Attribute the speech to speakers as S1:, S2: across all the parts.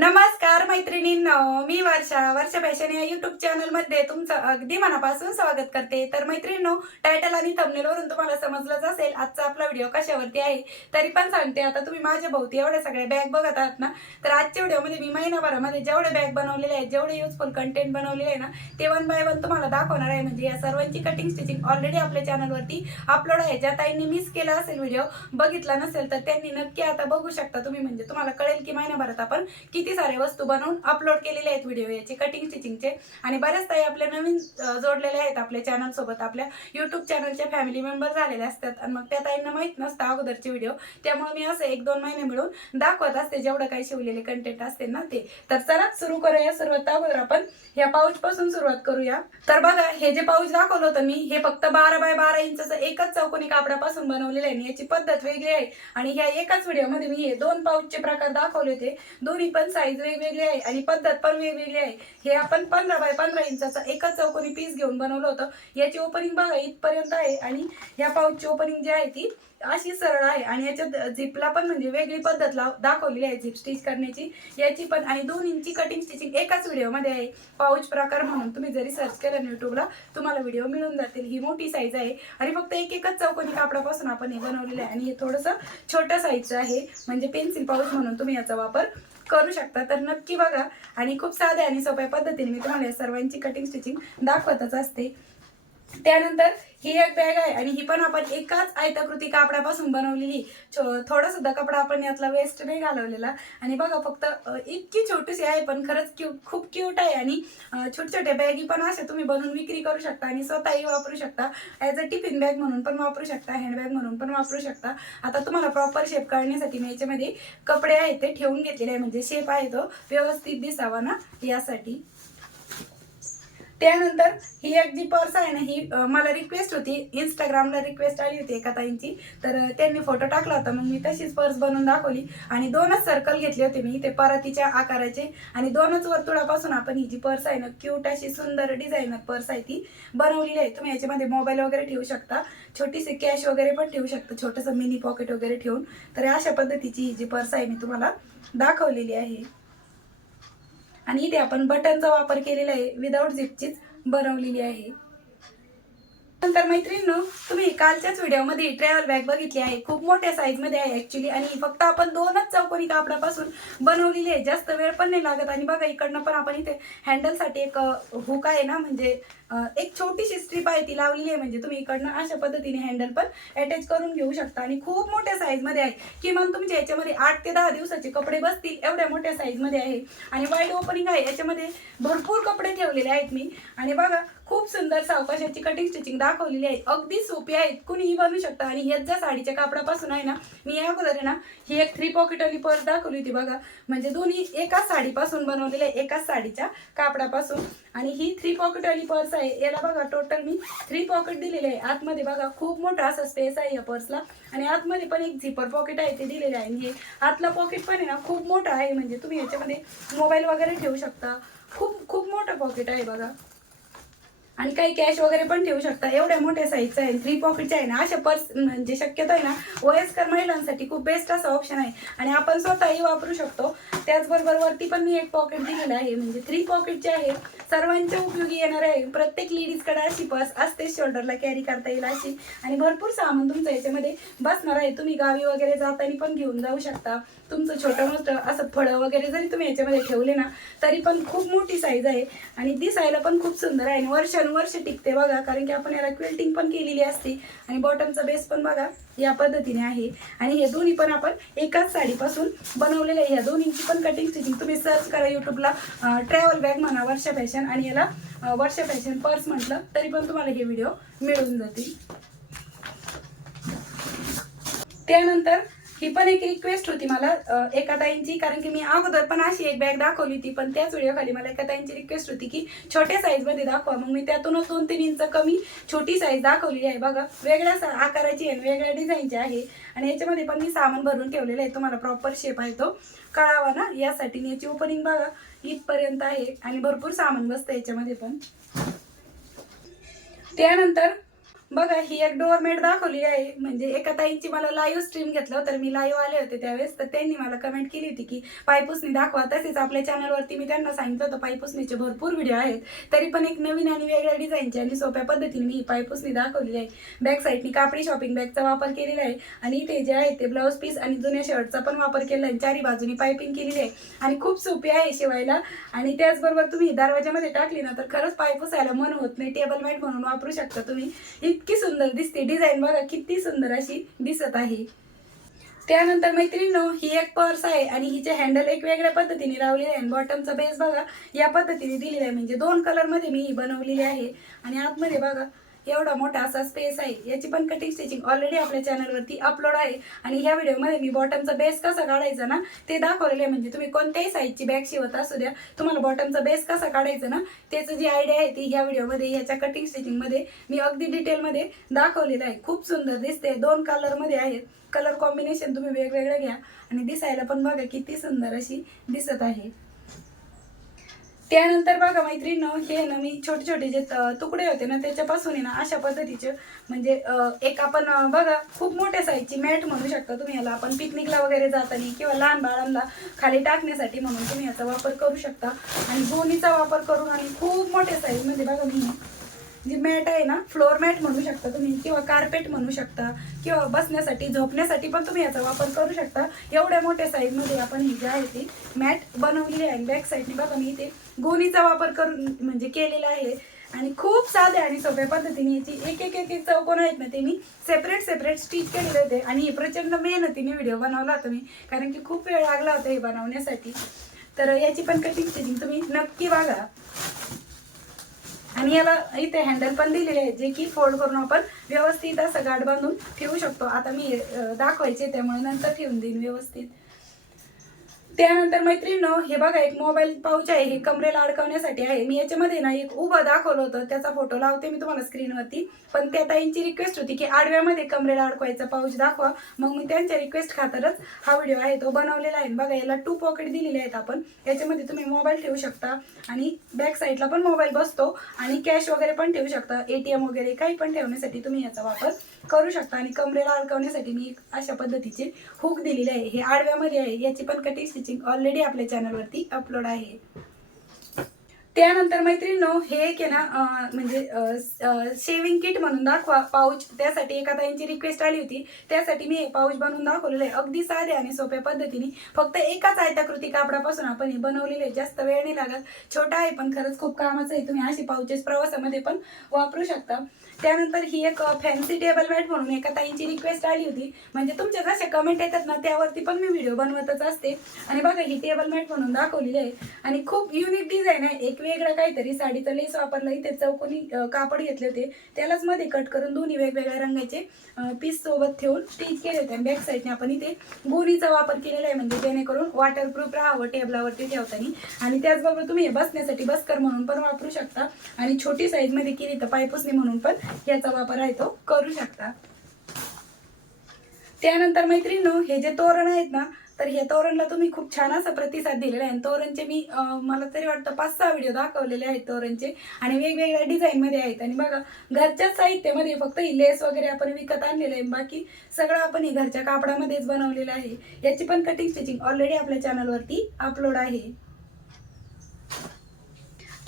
S1: नमस्कार मैत्रिणींनो मी वर्षा. वर्षा फॅशन या युट्यूब चॅनलमध्ये तुमचं अगदी मनापासून स्वागत करते. तर मैत्रिणींनो टायटल आणि थंबनेलवरून तुम्हाला समजलंच असेल आजचा आपला व्हिडिओ कशावरती आहे. तरी पण सांगते आता तुम्ही माझ्या भोवती एवढ्या सगळ्या बॅग बघत आहात ना तर आजच्या व्हिडिओमध्ये मी महिनाभरामध्ये जेवढे बॅग बनवलेले आहेत जेवढे युजफुल कंटेंट बनवलेले आहे ना ते वन बाय वन तुम्हाला दाखवणार आहे. म्हणजे या सर्वांची कटिंग स्टिचिंग ऑलरेडी आपल्या चॅनलवरती अपलोड आहे. ज्या ताईंनी मिस केला असेल व्हिडिओ बघितला नसेल तर त्यांनी नक्की आता बघू शकता तुम्ही. म्हणजे तुम्हाला कळेल की महिनाभरात आपण किती किती सारे वस्तू बनवून अपलोड केलेले आहेत व्हिडिओ याचे कटिंग स्टिचिंगचे आणि बऱ्याच ताई आपल्या नवीन जोडलेले जोडलेल्या आहेत आपल्या चॅनल सोबत. आपल्या युट्यूब चॅनलच्या फॅमिली मेंबर झालेले असतात. आणि मग त्या ताईंना माहीत नसतं अगोदरचे व्हिडिओ त्यामुळे मी असं एक दोन महिने मिळून दाखवत असते. जेवढं काही शिवलेले कंटेंट असते ना ते. तर चला सुरू करूया सर्वात अगोदर आपण. या पाऊच पासून सुरुवात करूया. तर बघा हे जे पाऊच दाखवलं होतं मी हे फक्त बारा बाय बारा इंचचं एकच चौकोनी कापडापासून बनवलेलं आहे आणि याची पद्धत वेगळी आहे. आणि ह्या एकाच व्हिडिओमध्ये मी हे दोन पाऊचचे प्रकार दाखवले होते. दोन्ही पण साईज वेगवेगळी आहे आणि पद्धत पण वेगवेगळी आहे. हे आपण पंधरा बाय पंधरा इंचाचा एकच चौकोनी पीस घेऊन बनवलं होतं. याची ओपनिंग बघा इथपर्यंत आहे आणि ह्या पाऊचची ओपनिंग जी आहे ती अशी सरळ आहे. आणि याच्यात झिपला पण म्हणजे वेगळी पद्धत लाव दाखवलेली आहे झिप स्टिच करण्याची. याची पण आणि दोन इंची कटिंग स्टिचिंग एकाच व्हिडिओमध्ये आहे. पाऊच प्रकार म्हणून तुम्ही जरी सर्च केलं ना तुम्हाला व्हिडिओ मिळून जातील. ही मोठी साईज आहे. आणि फक्त एक एकच चौकोनी कापडापासून आपण हे बनवलेलं आहे. आणि हे थोडंसं छोटं साईजचं आहे. म्हणजे पेन्सिल पाऊच म्हणून तुम्ही याचा वापर करू शकता. तर नक्की बघा. आणि खूप साध्या आणि सोप्या पद्धतीने मी तुम्हाला सर्वांची कटिंग स्टिचिंग दाखवतच असते. त्यानंतर ही एक बॅग आहे आणि ही पण आपण एकाच आयताकृती कापडापासून बनवलेली. थोडा सुद्धा कपडा आपण यातला वेस्ट नाही घालवलेला. आणि बघा फक्त इतकी छोटीशी आहे पण खरंच क्यू खूप क्यूट आहे. आणि छोटे छोटे बॅगी पण असे तुम्ही बनवून विक्री करू शकता आणि स्वतःही वापरू शकता. ॲज अ टिफिन बॅग म्हणून पण वापरू शकता हँडबॅग म्हणून पण वापरू शकता. आता तुम्हाला प्रॉपर शेप काढण्यासाठी मी याच्यामध्ये कपडे आहेत ते ठेवून घेतलेले आहे. म्हणजे शेप आहे तो व्यवस्थित दिसावा ना यासाठी. त्यानंतर ही एक जी पर्स आहे ना ही मला रिक्वेस्ट होती. इंस्टाग्रामला रिक्वेस्ट आली होती एका ताईंची. तर त्यांनी फोटो टाकला होता. मग मी तशीच पर्स बनवून दाखवली. आणि दोनच सर्कल घेतले होते मी. ते परातीच्या आकाराचे. आणि दोनच वर्तुळापासून आपण ही जी पर्स आहे ना क्यूट अशी सुंदर डिझायनर पर्स आहे ती बनवलेली आहे. तुम्ही याच्यामध्ये मोबाईल वगैरे ठेवू शकता. छोटीशी कॅश वगैरे पण ठेवू शकता. छोटंसं मिनी पॉकेट वगैरे ठेवून. तर अशा पद्धतीची ही जी पर्स आहे मी तुम्हाला दाखवलेली आहे. आणि इथे आपण बटनचा वापर केलेला आहे. विदाऊट झिपचीच बनवलेली आहे. नंतर मैत्रिणींनो तुम्ही कालच्याच व्हिडिओमध्ये ट्रॅव्हल बॅग बघितली आहे. खूप मोठ्या साईजमध्ये आहे ॲक्च्युली आणि फक्त आपण दोनच चौकोनी कापडापासून बनवलेली आहे. जास्त वेळ पण नाही लागत. आणि बघा इकडनं पण आपण इथे हँडलसाठी एक हुक आहे ना म्हणजे एक छोटीशी स्ट्रीप आहे ती लावलेली आहे. म्हणजे तुम्ही इकडनं अशा पद्धतीने हँडल पण अटॅच करून घेऊ शकता. आणि खूप मोठ्या साईजमध्ये आहे. किमान तुमच्या याच्यामध्ये आठ ते दहा दिवसाचे कपडे बसतील एवढ्या मोठ्या साईजमध्ये आहे. आणि वाईड ओपनिंग आहे. याच्यामध्ये भरपूर कपडे ठेवलेले आहेत मी. आणि बघा खूप सुंदर सावकाशाची कटिंग स्टिचिंग दाखवलेली आहे. अगदी सोपी आहेत कुणीही बनवू शकता. आणि ह्याच ज्या साडीच्या कापडापासून आहे ना मी या अगोदर आहे ना ही एक थ्री पॉकेटवाली पर्स दाखवली होती बघा. म्हणजे दोन्ही एकाच साडीपासून बनवलेल्या आहे, एकाच साडीच्या कापडापासून. आणि ही थ्री पॉकेटवाली पर्स आहे. याला बघा टोटल मी थ्री पॉकेट दिलेले आहे. आतमध्ये बघा खूप मोठा असा स्पेस आहे या पर्सला आणि आतमध्ये पण एक झिपर पॉकेट आहे ते दिलेले आहे. आणि हे आतला पॉकेट पण आहे ना खूप मोठा आहे. म्हणजे तुम्ही याच्यामध्ये मोबाईल वगैरे ठेवू शकता. खूप खूप मोठं पॉकेट आहे बघा. आणि काही कॅश वगैरे पण ठेवू शकता. एवढ्या मोठ्या साईजचं आहे थ्री पॉकेटच्या आहे ना. अशा पर्स म्हणजे शक्यतो आहे ना वयस्कर महिलांसाठी खूप बेस्ट असं ऑप्शन आहे. आणि आपण स्वतःही वापरू शकतो. त्याचबरोबर वरती पण मी एक पॉकेट दिलेलं आहे. म्हणजे थ्री पॉकेटचे आहे सर्वांच्या उपयोगी येणार आहे. प्रत्येक लेडीजकडे अशी पर्स असतेच शोल्डरला कॅरी करता येईल अशी. आणि भरपूर सामान तुमचं याच्यामध्ये बसणार आहे. तुम्ही गावी वगैरे जाताना पण घेऊन जाऊ शकता. तुमचं छोटं मोठं असं फळं वगैरे जरी तुम्ही याच्यामध्ये ठेवले ना तरी पण खूप मोठी साईज आहे. आणि दिसायला पण खूप सुंदर आहे. आणि वर्ष टिकते बघा कारण की आपण याला क्विल्टिंग पण केलेली असते आणि बॉटमचा बेस पण बघा या पद्धतीने आहे. आणि हे दोन्ही पण आपण एकाच साडीपासून बनवलेले आहे. ह्या दोन्हीची पण कटिंग स्टिचिंग तुम्ही सर्च करा युट्यूबला ट्रॅव्हल बॅग म्हणा वर्षा फॅशन आणि याला वर्षा फॅशन पर्स म्हटलं तरी पण तुम्हाला हे व्हिडिओ मिळून जातील. त्यानंतर ही पण एक रिक्वेस्ट होती मला. एका ताईंची कारण की मी अगोदर पण अशी एक बॅग दाखवली होती पण त्याच व्हिडिओखाली मला एका ताईंची रिक्वेस्ट होती की छोट्या साईजमध्ये दाखवा. मग मी त्यातूनच दोन तीन इंच कमी छोटी साईज दाखवलेली आहे. बघा वेगळ्या आकाराची आहे वेगळ्या डिझाईनची आहे. आणि याच्यामध्ये पण मी सामान भरून ठेवलेलं आहे. तुम्हाला प्रॉपर शेप आहे तो. कळावा ना? यासाठी याची ओपनिंग बघा. इथपर्यंत आहे. आणि भरपूर सामान बसतं याच्यामध्ये पण. त्यानंतर बघा ही एक डोअरमेट दाखवली आहे. म्हणजे एका ताईंची मला लाईव्ह स्ट्रीम घेतलं तर मी लाईव्ह आले होते त्यावेळेस. तर त्यांनी मला कमेंट केली होती की पायपुसणी दाखवा. तसेच आपल्या चॅनलवरती मी त्यांना सांगितलं होतं पायपुसणीचे भरपूर व्हिडिओ आहेत. तरी पण एक नवीन आणि वेगळ्या डिझाईनची आणि सोप्या पद्धतीने मी ही पायपुसणी दाखवली आहे. बॅक साईडनी कापडी शॉपिंग बॅगचा वापर केलेला आहे. आणि इथे जे आहे ते ब्लाऊज पीस आणि जुन्या शर्टचा पण वापर केला आहे. चारी बाजूनी पायपिंग केलेली आहे. आणि खूप सोपी आहे शिवायला. आणि त्याचबरोबर तुम्ही दरवाजामध्ये टाकली ना तर खरंच पाय पुसायला मन होत नाही. टेबल मॅट म्हणून वापरू शकता तुम्ही. इतकी सुंदर दिसते. डिझाईन बघा किती सुंदर अशी दिसत आहे. त्यानंतर मैत्रिणीनो ही एक पर्स आहे आणि हिचे हँडल एक वेगळ्या पद्धतीने लावलेले आहे. आणि बॉटमचा बेस बघा या पद्धतीने दिलेला आहे. म्हणजे दोन कलरमध्ये मी ही बनवलेली आहे. आणि आतमध्ये बघा एवढा मोठा असा स्पेस आहे. याची पण कटिंग स्टिचिंग ऑलरेडी आपल्या चॅनलवरती अपलोड आहे. आणि ह्या व्हिडिओमध्ये मी बॉटमचा बेस कसा काढायचा ना ते दाखवलेलं आहे. म्हणजे तुम्ही कोणत्याही साईजची बॅग शिवत असू द्या तुम्हाला बॉटमचा बेस कसा काढायचा ना त्याचं जी आयडिया आहे ती ह्या व्हिडिओमध्ये याच्या कटिंग स्टिचिंगमध्ये मी अगदी डिटेलमध्ये दाखवलेलं आहे. खूप सुंदर दिसते दोन कलरमध्ये आहेत. कलर कॉम्बिनेशन तुम्ही वेगवेगळं घ्या. आणि दिसायला पण बघा किती सुंदर अशी दिसत आहे. त्यानंतर बघा मैत्रीण हे ना मी छोटे छोटे जे तुकडे होते ना त्याच्यापासून आहे ना अशा पद्धतीचे म्हणजे एक आपण बघा खूप मोठ्या साईजची मॅट म्हणू शकता तुम्ही याला. आपण पिकनिकला वगैरे जाताना किंवा लहान बाळांना खाली टाकण्यासाठी म्हणून तुम्ही याचा वापर करू शकता. आणि गोणीचा वापर करून आणि खूप मोठ्या साईजमध्ये बघा मी जी मॅट आहे ना फ्लोअर मॅट म्हणू शकता तुम्ही किंवा कार्पेट म्हणू शकता किंवा बसण्यासाठी झोपण्यासाठी पण तुम्ही याचा वापर करू शकता. एवढ्या मोठ्या साईजमध्ये आपण ही जी आहे ती मॅट बनवली आहे. बॅक साईडने बघा मी इथे गोणीचा वापर करून म्हणजे केलेला आहे. आणि खूप साध्या आणि सोप्या पद्धतीने याची एक एक एक एक चौकोन आहेत ना ते मी सेपरेट सेपरेट स्टिच केलेले होते. आणि हे प्रचंड मेहनतीने व्हिडिओ बनवला होता मी कारण की खूप वेळ लागला होता हे बनवण्यासाठी. तर याची पण कटिंग स्टिचिंग तुम्ही नक्की बघा. आणि याला इथे हँडल पण दिलेले आहे जे की फोल्ड करून आपण व्यवस्थित असं गाठ बांधून ठेवू शकतो. आता मी दाखवायचे त्यामुळे नंतर ठेवून देईन व्यवस्थित. त्यानंतर मैत्रिणीनो हे बघा एक मोबाईल पाऊच आहे हे कमरेला अडकवण्यासाठी आहे. मी याच्यामध्ये ना एक उभं दाखवलं होतं त्याचा फोटो लावते मी तुम्हाला स्क्रीनवरती पण त्या ताईंची रिक्वेस्ट होती की आडव्यामध्ये कमरेला अडकवायचा पाऊच दाखवा. मग मी त्यांच्या रिक्वेस्ट खातरच हा व्हिडिओ आहे तो बनवलेला आहे. बघा याला टू पॉकेट दिलेले आहेत आपण. याच्यामध्ये तुम्ही मोबाईल ठेवू शकता आणि बॅक साईडला पण मोबाईल बसतो आणि कॅश वगैरे पण ठेवू शकता. एटीएम वगैरे काही पण ठेवण्यासाठी तुम्ही याचा वापर करू शकता आणि कमरेला अडकवण्यासाठी मी एक अशा पद्धतीचे हुक दिलेले आहे. हे आडव्यामध्ये आहे. याची पण कटिंग स्टिचिंग ऑलरेडी आपल्या चॅनलवरती अपलोड आहे. त्यानंतर मैत्रिणीनो हे एक आहे ना म्हणजे शेविंग किट म्हणून दाखवा. पाऊच त्यासाठी एका ताईंची रिक्वेस्ट आली होती. त्यासाठी मी हे पाऊच बनवून दाखवलेलं आहे. अगदी साधे आणि सोप्या पद्धतीने. फक्त एकाच आयताकृती कापडापासून आपण हे बनवलेले आहे. जास्त वेळ नाही लागत. छोटा आहे पण खरंच खूप कामाचं आहे. तुम्ही अशी पाऊचेस प्रवासामध्ये पण वापरू शकता. त्यानंतर ही एक फॅन्सी टेबल मॅट म्हणून एका ताईंची रिक्वेस्ट आली होती. म्हणजे तुमच्या जसे कमेंट येतात ना त्यावरती पण मी व्हिडिओ बनवतच असते. आणि बघा ही टेबल मॅट म्हणून दाखवलेली आहे. आणि खूप युनिक डिझाईन आहे. एक वेगळं काहीतरी साडीचं लेस वापरलं इथे चौकोनी कापड घेतले होते. त्यालाच मध्ये कट करून दोन्ही वेगवेगळ्या रंगाचे पीस सोबत ठेवून स्टिच केले होते. बॅक साईडने आपण इथे गोरीचा वापर केलेला आहे. म्हणजे जेणेकरून वॉटरप्रूफ राहावं टेबलावरती ठेवताना. आणि त्याचबरोबर तुम्ही हे बसण्यासाठी बसकर म्हणून पण वापरू शकता. आणि छोटी साईजमध्ये केली तर पायपुसणी म्हणून पण याचा वापर आहे तो करू शकता. त्यानंतर मैत्रिणींनो हे जे तोरण आहेत ना तर हे तोरणला तुम्ही खूप छान असा प्रतिसाद दिलेला आहे. आणि तोरणचे मी मला तरी वाटतं पाच सहा व्हिडिओ दाखवलेले आहेत तोरणचे. आणि वेगवेगळ्या डिझाईन मध्ये आहेत. आणि बघा घरच्याच साहित्यामध्ये फक्त ही लेस वगैरे आपण विकत आणलेलं आहे. बाकी सगळं आपण हे घरच्या कापडामध्येच बनवलेलं आहे. याची पण कटिंग स्टिचिंग ऑलरेडी आपल्या चॅनलवरती अपलोड आहे.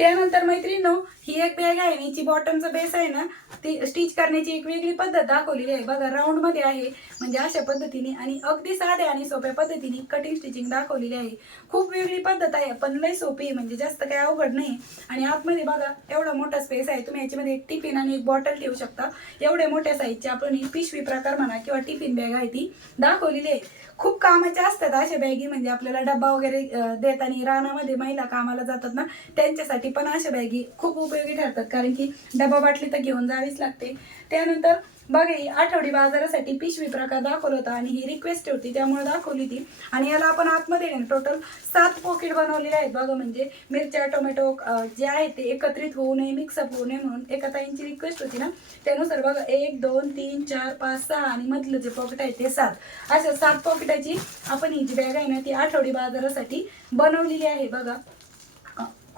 S1: त्यानंतर मैत्रिणीनो ही एक बॅग आहे आणि हिची बॉटमचं बेस आहे ना ती स्टिच करण्याची एक वेगळी पद्धत दाखवलेली आहे. बघा राऊंडमध्ये आहे म्हणजे अशा पद्धतीने आणि अगदी साध्या आणि सोप्या पद्धतीने कटिंग स्टिचिंग दाखवलेली आहे. खूप वेगळी पद्धत आहे पण लय सोपी आहे म्हणजे जास्त काही अवघड नाही. आणि आतमध्ये बघा एवढा मोठा स्पेस आहे तुम्ही याच्यामध्ये एक टिफिन आणि एक बॉटल ठेवू शकता. एवढ्या मोठ्या साईजची आपण ही पिशवी प्रकार म्हणा किंवा टिफिन बॅग आहे ती दाखवलेली आहे. खूप कामाच्या असतात अशा बॅगी म्हणजे आपल्याला डब्बा वगैरे अं, देताना रानामध्ये महिला कामाला जातात ना त्यांच्यासाठी पण अशा बॅगी खूप उपयोगी ठरतात. कारण की डबा बाटली तर घेऊन जावीच लागते. त्यानंतर बघा ही आठवडी बाजारासाठी पिशवी प्रकार दाखवला होता आणि ही रिक्वेस्ट होती त्यामुळे दाखवली ती. आणि याला आपण आतमध्ये टोटल सात पॉकेट बनवलेले आहेत बघा. म्हणजे मिरच्या टोमॅटो जे आहेत ते एकत्रित होऊ नये मिक्सअप होऊ नये म्हणून एका ताईंची रिक्वेस्ट होती ना. त्यानुसार बघा एक दोन तीन चार पाच सहा आणि मधलं जे पॉकेट आहे ते सात. अशा सात पॉकेटाची आपण ही जी बॅग आहे ना ती आठवडी बाजारासाठी बनवलेली आहे बघा.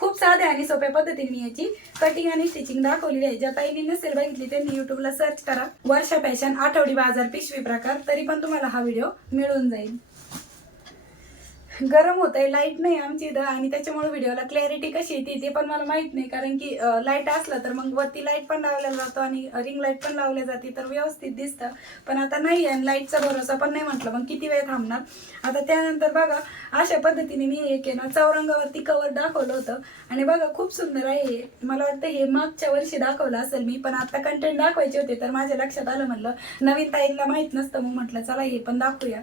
S1: खूप साध्या आणि सोप्या पद्धतीने मी याची कटिंग आणि स्टिचिंग दाखवलेली आहे. ज्या ताईने नसेल बघितली त्यांनी युट्यूबला सर्च करा. वर्षा फॅशन आठवडी बाजार पिशवी प्रकार तरी पण तुम्हाला हा व्हिडिओ मिळून जाईल. गरम होत आहे लाइट नाही आमची इथं आणि त्याच्यामुळे व्हिडिओला क्लॅरिटी कशी येते ते पण मला माहीत नाही. कारण की लाइट असलं तर मग वरती लाइट पण लावल्या जातो आणि रिंग लाइट पण लावल्या जाते तर व्यवस्थित दिसतं. पण आता नाही आणि लाईटचा भरोसा पण नाही म्हटलं मग किती वेळ थांबणार? आता त्यानंतर बघा अशा पद्धतीने मी एक आहे ना चौरंगावरती कवर दाखवलं होतं. आणि बघा खूप सुंदर आहे हे. मला वाटतं हे मागच्या वर्षी दाखवलं असेल मी पण आता कंटेंट दाखवायचे होते तर माझ्या लक्षात आलं म्हणलं नवीन ताईंना माहीत नसतं मग म्हटलं चला हे पण दाखवूया.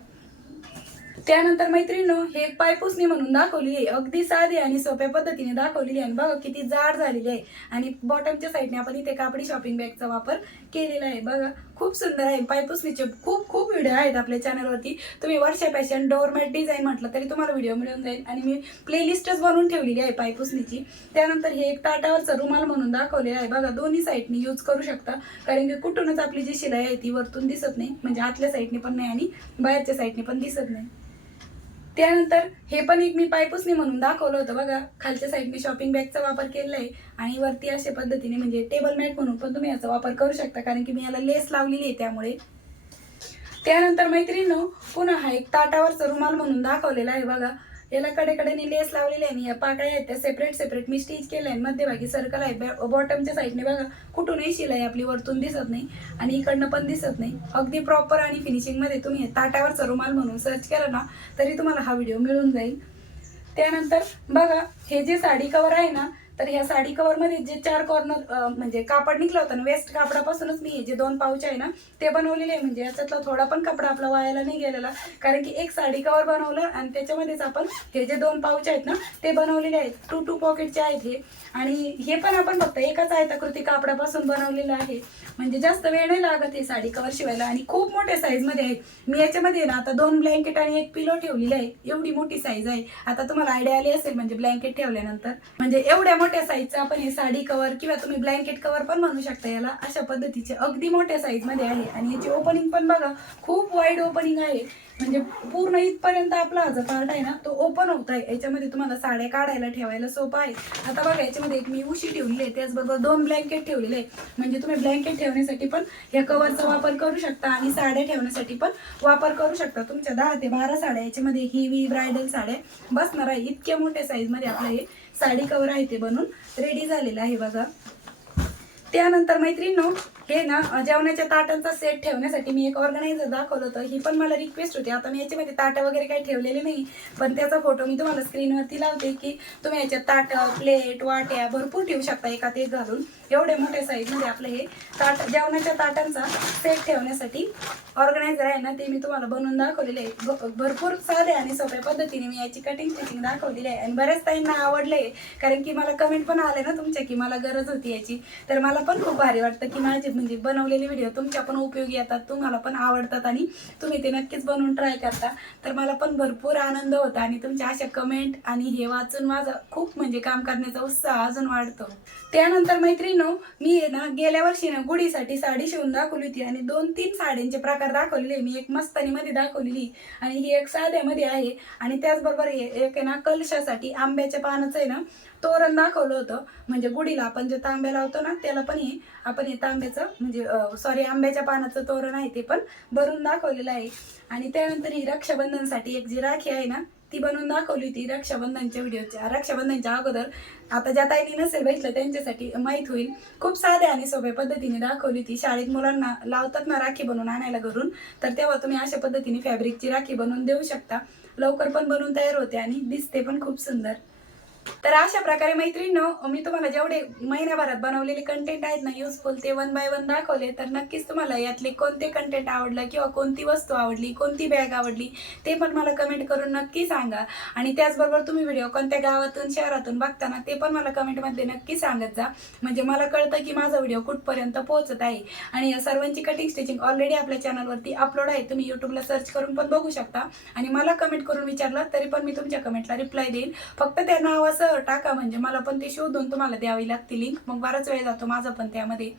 S1: त्यानंतर मैत्रिणीनो हे एक पायपुसणी म्हणून दाखवली आहे. अगदी साधी आणि सोप्या पद्धतीने दाखवलेली आहे. आणि बघा किती जाड झालेली आहे. आणि बॉटमच्या साईडने आपण इथे कापडी शॉपिंग बॅगचा वापर केलेला आहे. बघा खूप सुंदर आहे. पायपुसणीचे खूप खूप व्हिडिओ आहेत आपल्या चॅनलवरती तुम्ही वर्षा पॅशन डोअरमॅट डिझाईन म्हटलं तरी तुम्हाला व्हिडिओ मिळून जाईल. आणि मी प्लेलिस्टच बनवून ठेवलेली आहे पायपुसणीची. त्यानंतर हे एक ताटावरचा रुमाल म्हणून दाखवलेला आहे. बघा दोन्ही साईडने यूज करू शकता. कारण की कुठूनच आपली जी शिलाई आहे ती वरतून दिसत नाही. म्हणजे आतल्या साईडने पण नाही आणि बाहेरच्या साईडने पण दिसत नाही. त्यानंतर हे पण एक मी पायपुसणी म्हणून दाखवलं होतं बघा. खालच्या साईडने शॉपिंग बॅगचा वापर केलेला आहे आणि वरती अशा पद्धतीने म्हणजे टेबल मॅट म्हणून पण तुम्ही याचा वापर करू शकता कारण की मी याला लेस लावलेली आहे त्यामुळे. त्यानंतर मैत्रिणीनं पुन्हा हा एक ताटावरचा रुमाल म्हणून दाखवलेला आहे बघा. याला कडेकडेने लेस लावलेली आहे आणि या पाकळ्या आहेत त्या सेपरेट सेपरेट मी स्टिच केल्या आहे मध्यभागी सर्कल आहे. बॉटमच्या साईडने बघा कुठूनही शिलाई आपली वरतून दिसत नाही आणि इकडनं पण दिसत नाही. अगदी प्रॉपर आणि फिनिशिंगमध्ये तुम्ही ताटावरचा रुमाल म्हणून सर्च केलं ना तरी तुम्हाला हा व्हिडिओ मिळून जाईल. त्यानंतर बघा हे जे साडी कवर आहे ना तर ह्या साडी कवरमध्ये जे चार कॉर्नर म्हणजे कापड निघलं होतं ना वेस्ट कापडापासूनच मी हे जे दोन पाऊच आहे ना ते बनवलेले आहे. म्हणजे याच्यातला थोडा पण कपडा आपला वायाला नाही गेलेला. कारण की एक साडी कवर बनवलं आणि त्याच्यामध्येच आपण हे जे दोन पाऊच आहेत ना ते बनवलेले आहेत. टू टू पॉकेटचे आहेत हे. आणि हे पण आपण फक्त एकाच आयताकृती कापडापासून बनवलेलं आहे. म्हणजे जास्त वेळ नाही लागत हे साडी कवर शिवायला. आणि खूप मोठ्या साईजमध्ये आहेत. मी याच्यामध्ये ना आता दोन ब्लँकेट आणि एक पिलो ठेवलेली आहे. एवढी मोठी साईज आहे. आता तुम्हाला आयडिया आली असेल म्हणजे ब्लँकेट ठेवल्यानंतर. म्हणजे एवढ्या मोठ्या साईजचं आपण हे साडी कवर किंवा तुम्ही ब्लँकेट कवर पण म्हणू शकता याला. अशा पद्धतीचे अगदी मोठ्या साईजमध्ये आहे. आणि याची ओपनिंग पण बघा खूप वाईड ओपनिंग आहे. म्हणजे पूर्ण इथपर्यंत आपला हा जो पार्ट आहे ना तो ओपन होत आहे. याच्यामध्ये तुम्हाला साड्या काढायला ठेवायला सोपं आहे. आता बघा याच्यामध्ये एक मी उशी ठेवलेली आहे. त्याचबरोबर दोन ब्लँकेट ठेवलेले आहे. म्हणजे तुम्ही ब्लँकेट ठेवण्यासाठी पण या कवरचा वापर करू शकता आणि साड्या ठेवण्यासाठी पण वापर करू शकता. तुमच्या दहा ते बारा साड्या याच्यामध्ये हिवी ब्रायडल साड्या बसणार आहे. इतक्या मोठ्या साईजमध्ये आपलं हे साडी कवर आहे ते बनून. रेडी झालेलं आहे बघा. त्यानंतर मैत्रिणीनो हे ना जेवणाच्या ताटांचा सेट ठेवण्यासाठी मी एक ऑर्गनायझर दाखवलं होतं. ही पण मला रिक्वेस्ट होती. आता मी याच्यामध्ये ताटं वगैरे काही ठेवलेले नाही पण त्याचा फोटो मी तुम्हाला स्क्रीनवरती लावते की तुम्ही याच्यात ताटं प्लेट वाट्या भरपूर ठेवू शकता एकात एक घालून. एवढे मोठे साईजमध्ये आपलं हे ताट जेवणाच्या ताटांचा सेट ठेवण्यासाठी ऑर्गनायझर आहे ना ते मी तुम्हाला बनवून दाखवलेले आहे भरपूर साध्या आणि सोप्या पद्धतीने मी याची कटिंग स्टिचिंग दाखवलेली आहे. आणि बऱ्याच ताईंना आवडले कारण की मला कमेंट पण आले ना तुमच्या की मला गरज होती याची. तर मला पण खूप भारी वाटतं की माझे म्हणजे बनवलेले व्हिडिओ तुमच्या पण उपयोगी येतात तुम्हाला पण आवडतात आणि तुम्ही ते नक्कीच बनवून ट्राय करता. तर मला पण भरपूर आनंद होता आणि तुमच्या अशा कमेंट आणि हे वाचून माझा खूप म्हणजे काम करण्याचा उत्साह अजून वाढतो. त्यानंतर मैत्रीण मैत्रिणीनो मी आहे ना गेल्या वर्षी ना गुढीसाठी साडी शिवून दाखवली होती आणि दोन तीन साड्यांचे प्रकार दाखवलेले मी एक मस्तानीमध्ये दाखवलेली आणि ही एक साध्यामध्ये आहे. आणि त्याचबरोबर हे एक आहे ना कलशासाठी आंब्याच्या पानाचं आहे ना तोरण दाखवलं होतं. म्हणजे गुढीला आपण जे तांब्या लावतो ना त्याला पण हे आपण हे तांब्याचं म्हणजे सॉरी आंब्याच्या पानाचं तोरण आहे ते पण भरून दाखवलेलं आहे. आणि त्यानंतर ही रक्षाबंधनसाठी एक जी राखी आहे ना ती बनवून दाखवली होती रक्षाबंधनच्या व्हिडिओच्या रक्षाबंधनच्या अगोदर आता ज्या ताईंनी नसेल बघितलं त्यांच्यासाठी माहीत होईल. खूप साध्या आणि सोप्या पद्धतीने दाखवली होती. शाळेत मुलांना लावतात ना राखी बनवून आणायला घरून तर तेव्हा तुम्ही अशा पद्धतीने फॅब्रिकची राखी बनवून देऊ शकता. लवकर पण बनवून तयार होते आणि दिसते पण खूप सुंदर. तर अशा प्रकारे मैत्रिणींनो मी तुम्हाला जेवढे महिन्याभरात बनवलेले कंटेंट आहेत ना युजफुल ते वन बाय वन दाखवले तर नक्कीच तुम्हाला यातले कोणते कंटेंट आवडलं किंवा कोणती वस्तू आवडली कोणती बॅग आवडली ते पण मला कमेंट करून नक्की सांगा. आणि त्याचबरोबर तुम्ही व्हिडिओ कोणत्या गावातून शहरातून बघताना ते पण मला कमेंटमध्ये नक्की सांगत जा. म्हणजे मला कळतं की माझा व्हिडिओ कुठपर्यंत पोहोचत आहे. आणि या सर्वांची कटिंग स्टिचिंग ऑलरेडी आपल्या चॅनलवरती अपलोड आहे. तुम्ही युट्यूबला सर्च करून पण बघू शकता. आणि मला कमेंट करून विचारलं तरी पण मी तुमच्या कमेंटला रिप्लाय देईन. फक्त त्या नावास कसं टाका म्हणजे मला पण ते शोधून तुम्हाला द्यावी लागते लिंक मग बराच वेळ जातो माझा पण त्यामध्ये.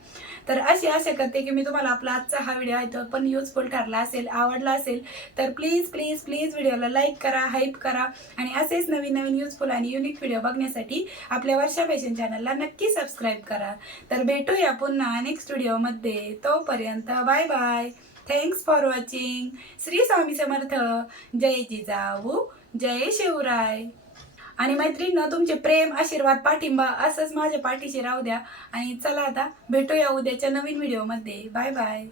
S1: तर अशी आशा करते की मी तुम्हाला आपला आजचा हा व्हिडिओ आहे तो पण युजफुल ठरला असेल आवडला असेल तर प्लीज प्लीज प्लीज व्हिडिओला लाईक करा हाईप करा आणि असेच नवीन नवीन युजफुल आणि युनिक व्हिडिओ बघण्यासाठी आपल्या वर्षा फॅशन चॅनलला नक्की सबस्क्राईब करा. तर भेटूया पुन्हा नेक्स्ट व्हिडिओमध्ये तोपर्यंत bye bye thanks for watching Shri Swami Samarth. जय जिजाऊ. जय शिवराय. आणि मैत्रिणींनो तुमचे प्रेम आशीर्वाद पाठिंबा असंच माझ्या पाठीशी राहू द्या. आणि चला आता भेटूया उद्याच्या नवीन व्हिडिओमध्ये बाय बाय